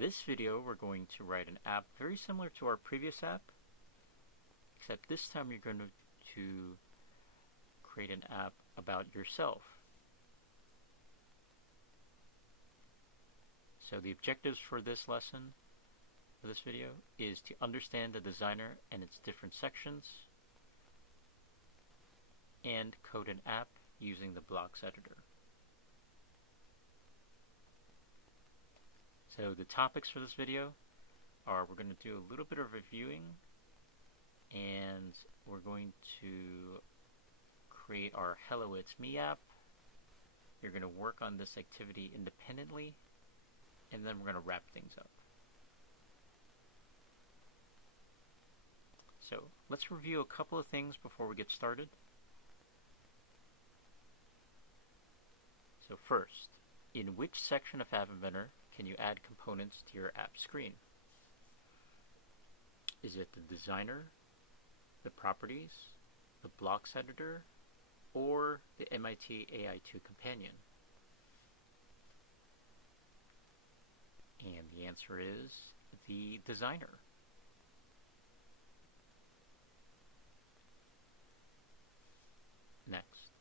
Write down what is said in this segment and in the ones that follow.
this video, we're going to write an app very similar to our previous app, except this time you're going to create an app about yourself. So the objectives for this lesson, for this video, is to understand the designer and its different sections, and code an app using the blocks editor. So the topics for this video are, we're going to do a little bit of reviewing, and we're going to create our Hello It's Me app. You're going to work on this activity independently, and then we're going to wrap things up. So let's review a couple of things before we get started. So first, in which section of App Inventor can you add components to your app screen? Is it the designer, the properties, the blocks editor, or the MIT AI2 companion? And the answer is the designer. Next,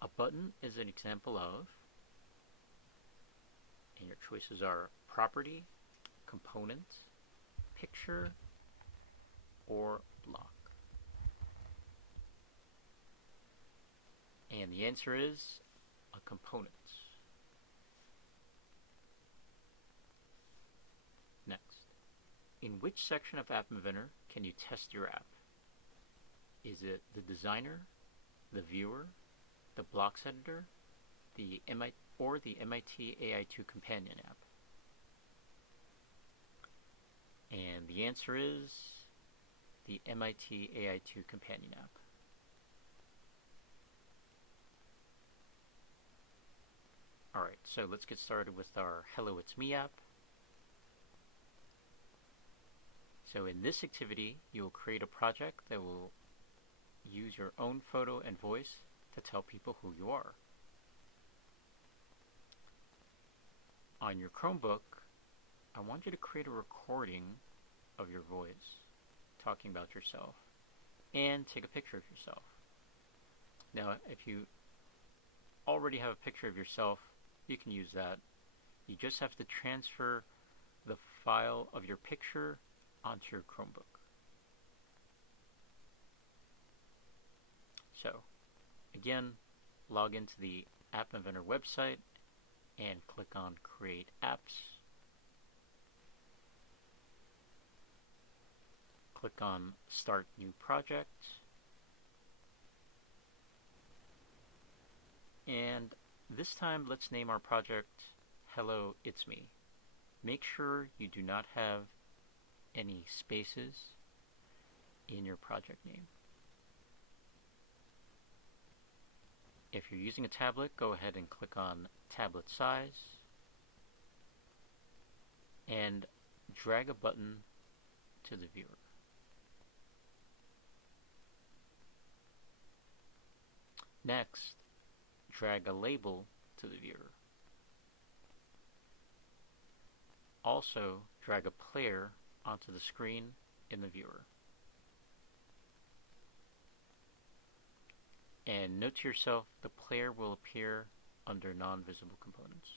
a button is an example of, and your choices are property, component, picture, or block. And the answer is a component. Next, in which section of App Inventor can you test your app? Is it the designer, the viewer, the blocks editor, the MIT AI2 companion app? And the answer is the MIT AI2 companion app. Alright, so let's get started with our Hello It's Me app. So in this activity, you will create a project that will use your own photo and voice to tell people who you are. On your Chromebook, I want you to create a recording of your voice talking about yourself and take a picture of yourself. Now, if you already have a picture of yourself, you can use that. You just have to transfer the file of your picture onto your Chromebook. So, again, log into the App Inventor website and click on Create Apps. Click on Start New Project. And this time, let's name our project Hello It's Me. Make sure you do not have any spaces in your project name. If you're using a tablet, go ahead and click on Tablet Size and drag a button to the viewer. Next, drag a label to the viewer. Also, drag a player onto the screen in the viewer. And note to yourself, the player will appear under non-visible components.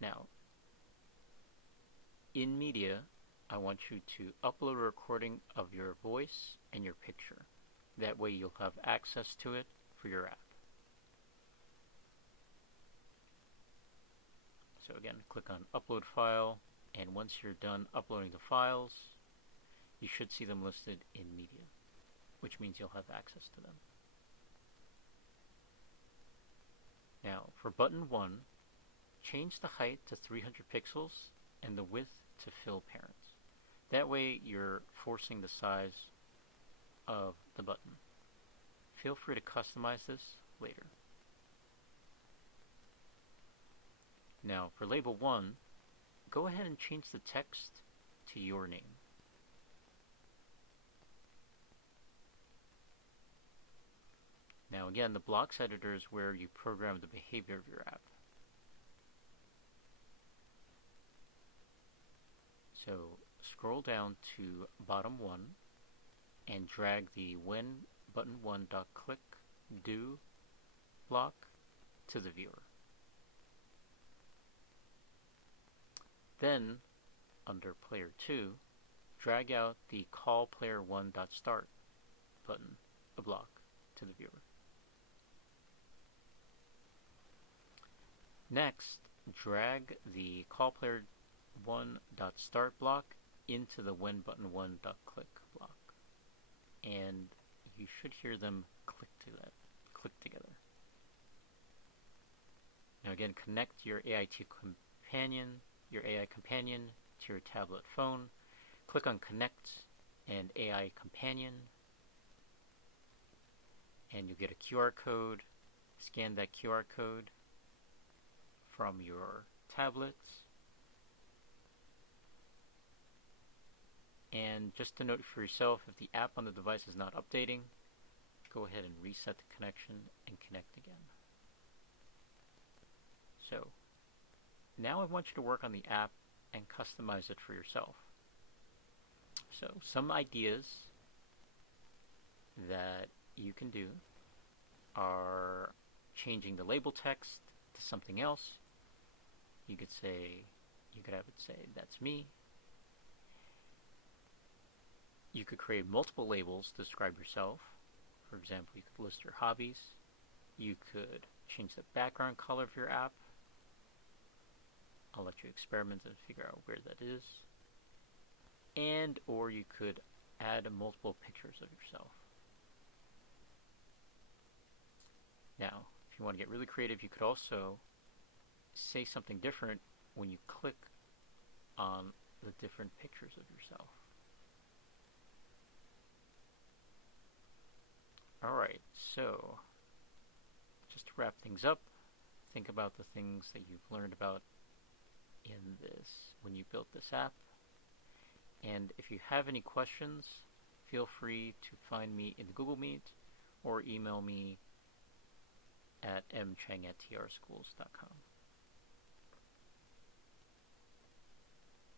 Now, in media, I want you to upload a recording of your voice and your picture. That way you'll have access to it for your app. So again, click on Upload File, and once you're done uploading the files, you should see them listed in media, which means you'll have access to them. Now, for button 1, change the height to 300 pixels and the width to fill parents. That way you're forcing the size of the button. Feel free to customize this later. Now, for label 1, go ahead and change the text to your name. Now again, the blocks editor is where you program the behavior of your app. So scroll down to bottom one and drag the when button one dot click do block to the viewer. Then, under player 2, drag out the call player 1 dot start button, a block, to the viewer. Next, drag the call player 1 dot start block into the when button 1 dot click block, and you should hear them click together. Now again, connect your AI companion to your tablet phone. Click on Connect and AI Companion, and you'll get a QR code. Scan that QR code from your tablet. And just to note for yourself, if the app on the device is not updating, go ahead and reset the connection and connect again. So, now I want you to work on the app and customize it for yourself. So, some ideas that you can do are changing the label text to something else. You could have it say, "That's me." You could create multiple labels to describe yourself. For example, you could list your hobbies. You could change the background color of your app. I'll let you experiment and figure out where that is. And or you could add multiple pictures of yourself. Now, if you want to get really creative, you could also say something different when you click on the different pictures of yourself. Alright, so just to wrap things up, think about the things that you've learned about when you built this app. And if you have any questions, feel free to find me in Google Meet or email me at mchang@trschools.com.